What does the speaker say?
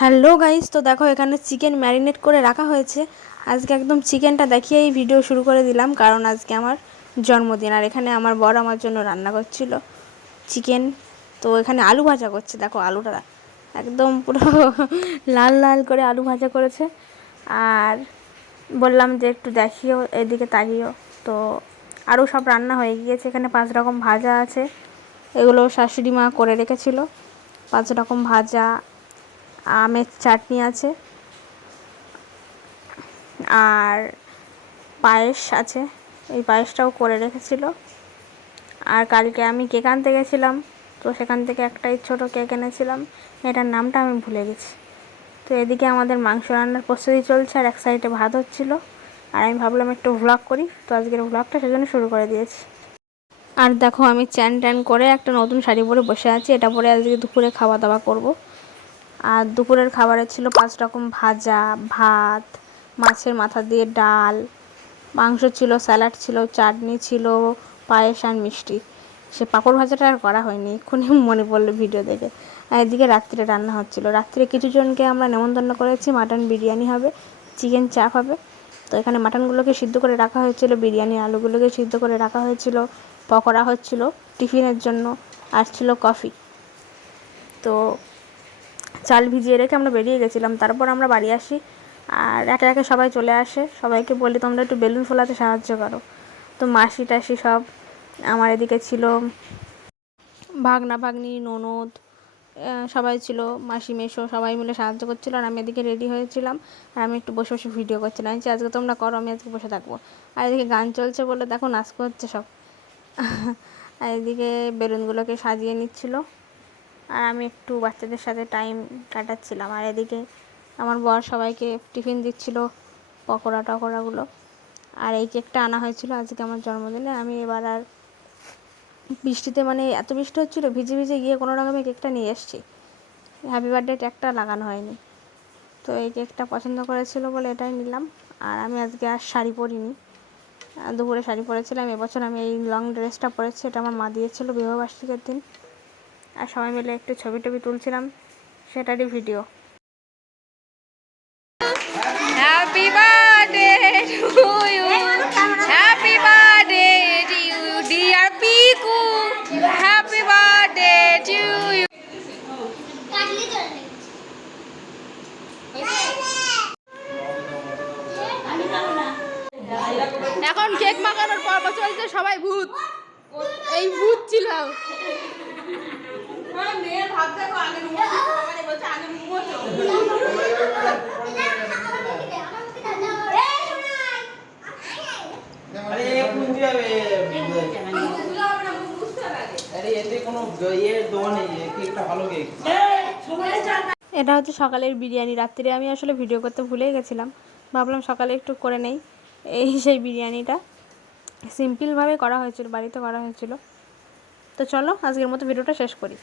Hello guys, তো দেখো এখানে চিকেন ম্যারিনেট করে রাখা হয়েছে। আজকে একদম চিকেনটা দেখিয়েই ভিডিও শুরু করে দিলাম, কারণ আজকে আমার জন্মদিন। আর এখানে আমার বর আমার জন্য রান্না করছিল চিকেন। তো এখানে আলু ভাজা করছে, দেখো আলুটা একদম পুরো লাল লাল করে আলু ভাজা করেছে। আর বললাম যে একটু দেখিও, এদিকে তাকিও। তো আরও সব রান্না হয়ে গিয়েছে, এখানে 5 রকম ভাজা আছে। এগুলো শাশুড়ি মা করে রেখেছিল। 5 রকম ভাজা, আমের চাটনি আছে, আর পায়েস আছে, এই পায়েসটাও করে রেখেছিল। আর কালকে আমি কেক আনতে গেছিলাম, তো সেখান থেকে একটাই ছোটো কেক এনেছিলাম, এটার নামটা আমি ভুলে গেছি। তো এদিকে আমাদের মাংস রান্নার প্রস্তুতি চলছে, আর এক সাইডে ভাত হচ্ছিলো। আর আমি ভাবলাম একটু ভ্লগ করি, তো আজকের ভ্লগটা সেজন্য শুরু করে দিয়েছি। আর দেখো আমি চ্যান ট্যান করে একটা নতুন শাড়ি পরে বসে আছি, এটা পরে আজকে দুপুরে খাওয়া দাওয়া করব। আর দুপুরের খাবারে ছিল 5 রকম ভাজা, ভাত, মাছের মাথা দিয়ে ডাল, মাংস ছিল, স্যালাড ছিল, চাটনি ছিল, পায়েস আর মিষ্টি। সে পাঁপড় ভাজাটা আর করা হয়নি, এক্ষুনি মনে পড়লো ভিডিও দেখে। আর এদিকে রাত্রে রান্না হচ্ছিল, রাত্রে কিছুজনকে আমরা নেমন্তন্ন করেছি, মাটন বিরিয়ানি হবে, চিকেন চাপ হবে। তো এখানে মাটনগুলোকে সিদ্ধ করে রাখা হয়েছিল, বিরিয়ানি আলুগুলোকে সিদ্ধ করে রাখা হয়েছিল, পকোড়া হচ্ছিল টিফিনের জন্য, আর ছিল কফি। তো চাল ভিজিয়ে রেখে আমরা বেরিয়ে গেছিলাম। তারপর আমরা বাড়ি আসি, আর একে একে সবাই চলে আসে। সবাইকে বলি তোমরা একটু বেলুন ফোলাতে সাহায্য করো। তো মাসি টাসি সব আমার এদিকে ছিল, ভাগনা ভাগ্নি ননদ সবাই ছিল, মাসি মেশো সবাই মিলে সাহায্য করছিল। আর আমি এদিকে রেডি হয়েছিলাম, আর আমি একটু বসে বসে ভিডিও করছিলাম যে আজকে তোমরা করো, আমি আজকে বসে থাকবো। আর এদিকে গান চলছে বলে দেখো নাচ করছে সব। আর এদিকে বেলুনগুলোকে সাজিয়ে নিচ্ছিল, আর আমি একটু বাচ্চাদের সাথে টাইম কাটাচ্ছিলাম। আর এদিকে আমার বর সবাইকে টিফিন দিচ্ছিল, পকোড়া টকোড়াগুলো। আর এই কেকটা আনা হয়েছিল আজকে আমার জন্মদিনে। আমি এবার আর বৃষ্টিতে, মানে এত বৃষ্টি হচ্ছিলো, ভিজে ভিজে গিয়ে কোনো রকমে কেকটা নিয়ে এসেছি। হ্যাপি বার্থডে ট্যাগটা লাগানো হয়নি। তো এই কেকটা পছন্দ করেছিল বলে এটাই নিলাম। আর আমি আজকে আর শাড়ি পরিনি, দুপুরে শাড়ি পরেছিলাম। এবছর আমি এই লং ড্রেসটা পরেছি, এটা আমার মা দিয়েছিল বিবাহবার্ষিকীর দিন। আর সবাই মিলে একটু ছবি টবি তুলছিলাম, সেটারই video. Happy birthday to you, happy birthday to you dear Piku, happy birthday to you. এখন কেক মাখানোর পর্ব চলছে, সবাই ভূত, এই ভূত ছিল। এটা হচ্ছে সকালের বিরিয়ানি। রাত্রে আমি আসলে ভিডিও করতে ভুলেই গেছিলাম, ভাবলাম সকালে একটু করে নেই। এই সেই বিরিয়ানিটা সিম্পলভাবে করা হয়েছিল, বাড়িতে করা হয়েছিল। তো চলো আজকের মতো ভিডিওটা শেষ করি।